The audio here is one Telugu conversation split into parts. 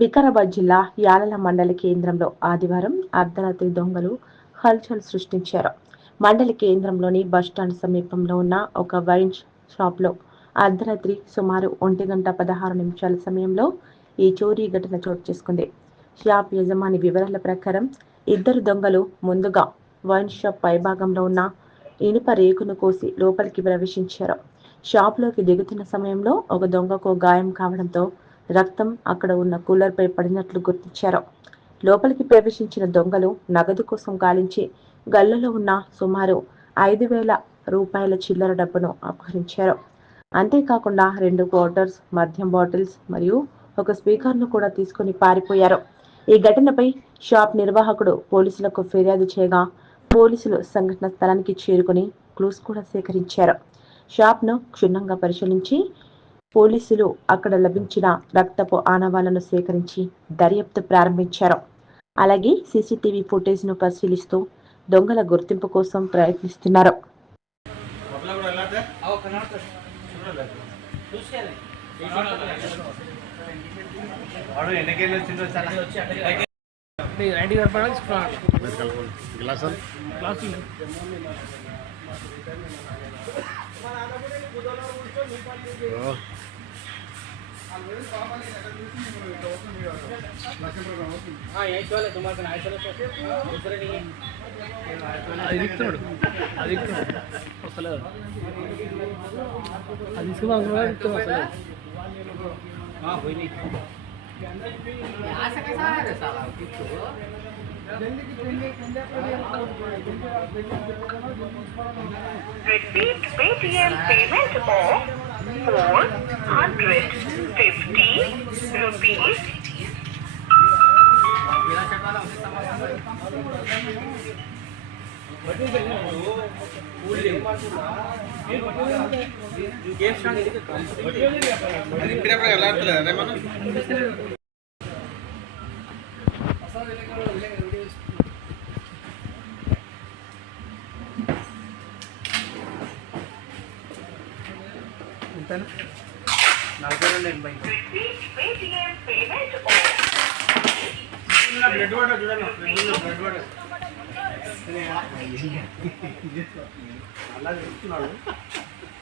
వికారాబాద్ జిల్లా యాలల మండల కేంద్రంలో ఆదివారం అర్ధరాత్రి దొంగలు హల్చల్ సృష్టించారు. మండల కేంద్రంలోని బస్టాండ్ సమీపంలో ఉన్న ఒక వైన్ షాప్లో అర్ధరాత్రి సుమారు 1:16 సమయంలో ఈ చోరీ ఘటన చోటు చేసుకుంది. షాప్ యజమాని వివరాల ప్రకారం ఇద్దరు దొంగలు ముందుగా వైన్ షాప్ పైభాగంలో ఉన్న ఇనుప రేకును కోసి లోపలికి ప్రవేశించారు. షాప్లోకి దిగుతున్న సమయంలో ఒక దొంగకు గాయం కావడంతో రక్తం అక్కడ ఉన్న కూలర్పై పడినట్లు గుర్తించారు. లోపలికి ప్రవేశించిన దొంగలు నగదు కోసం గాలించి గల్లలో ఉన్న సుమారు 5,000 రూపాయల చిల్లర డబ్బును అపహరించారు. అంతేకాకుండా 2 క్వార్టర్స్, మద్యం బాటిల్స్ మరియు ఒక స్పీకర్ను కూడా తీసుకుని పారిపోయారు. ఈ ఘటనపై షాప్ నిర్వాహకుడు పోలీసులకు ఫిర్యాదు చేయగా పోలీసులు సంఘటన స్థలానికి చేరుకుని క్లూస్ కూడా సేకరించారు. షాప్ను క్షుణ్ణంగా పరిశీలించి పోలీసులు అక్కడ లభించిన రక్తపు ఆనవాళ్లను సేకరించి దర్యాప్తు ప్రారంభించారు. అలాగే సీసీటీవీ ఫుటేజ్ను పరిశీలిస్తూ దొంగల గుర్తింపు కోసం ప్రయత్నిస్తున్నారు. Received Paytm payment of 450 rupees. Received Paytm payment of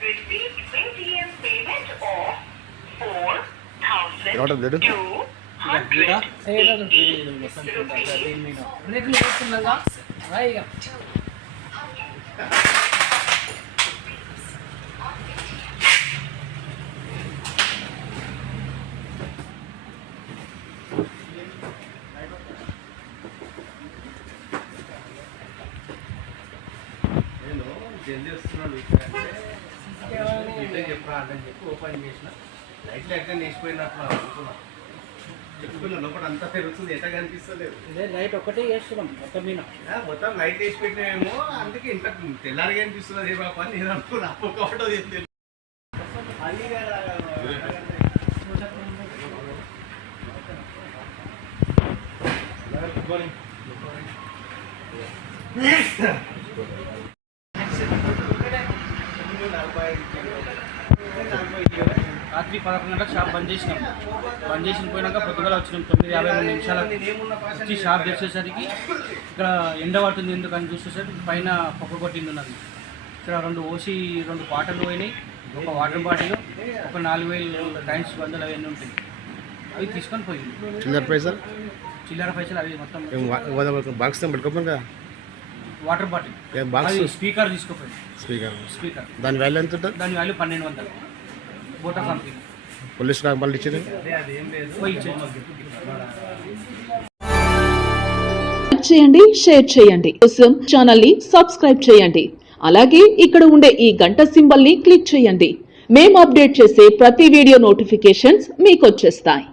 Received Paytm payment of 4,280 rupees. జల్దీ వస్తున్నాడు అంటే చెప్పరా అని చెప్పి ఓపెన్ చేసిన లైట్లు ఎక్కడ వేసిపోయినట్లు అనుకున్నా. చెప్పుకున్నా లోపల అంతా పెరుగుతుంది, ఎట్లా కనిపిస్తలేదు. లైట్ ఒకటే వేస్తున్నాం మొత్తం మీద, మొత్తం లైట్ వేసి పెట్టినేమో, అందుకే ఇంత తెల్లారిగా అనిపిస్తున్నది ఏ బాబా అని నేను అనుకున్నా. ఒక ఫోటో తీస్తే అది రాత్రి 11 గంటలకు షాప్ బంద్ చేసినాం. బంద్ చేసిన పోయినాక పొద్దుగల వచ్చినాం 9:53 వచ్చి షాప్ తెరిచేసరికి ఇక్కడ ఎండ పడుతుంది ఎందుకని చూసేసరికి పైన పొగ కొట్టింది ఉన్నది. ఇక్కడ 2 ఓసి 2 బాటిల్ పోయినాయి, ఒక వాటర్ బాటిల్, ఒక 4,000 కాయిన్స్ వందలు అవన్నీ ఉంటాయి. అవి తీసుకొని పోయింది. చిల్లర పైసలు అవి మొత్తం వాటర్ బాటిల్, స్పీకర్ తీసుకోపోయింది. స్పీకర్ దాని వాల్యూ ఎంత ఉంటుంది? దాని వాల్యూ 1,200. బోటా కంపెనీ పోలీసు మళ్ళీ ఇచ్చింది. చేయండి, షేర్ చేయండి, కోసం ఛానల్ ని సబ్స్క్రైబ్ చేయండి. అలాగే ఇక్కడ ఉండే ఈ గంట సింబల్ ని క్లిక్ చేయండి. మేము అప్డేట్ చేసే ప్రతి వీడియో నోటిఫికేషన్స్ మీకు వచ్చేస్తాయి.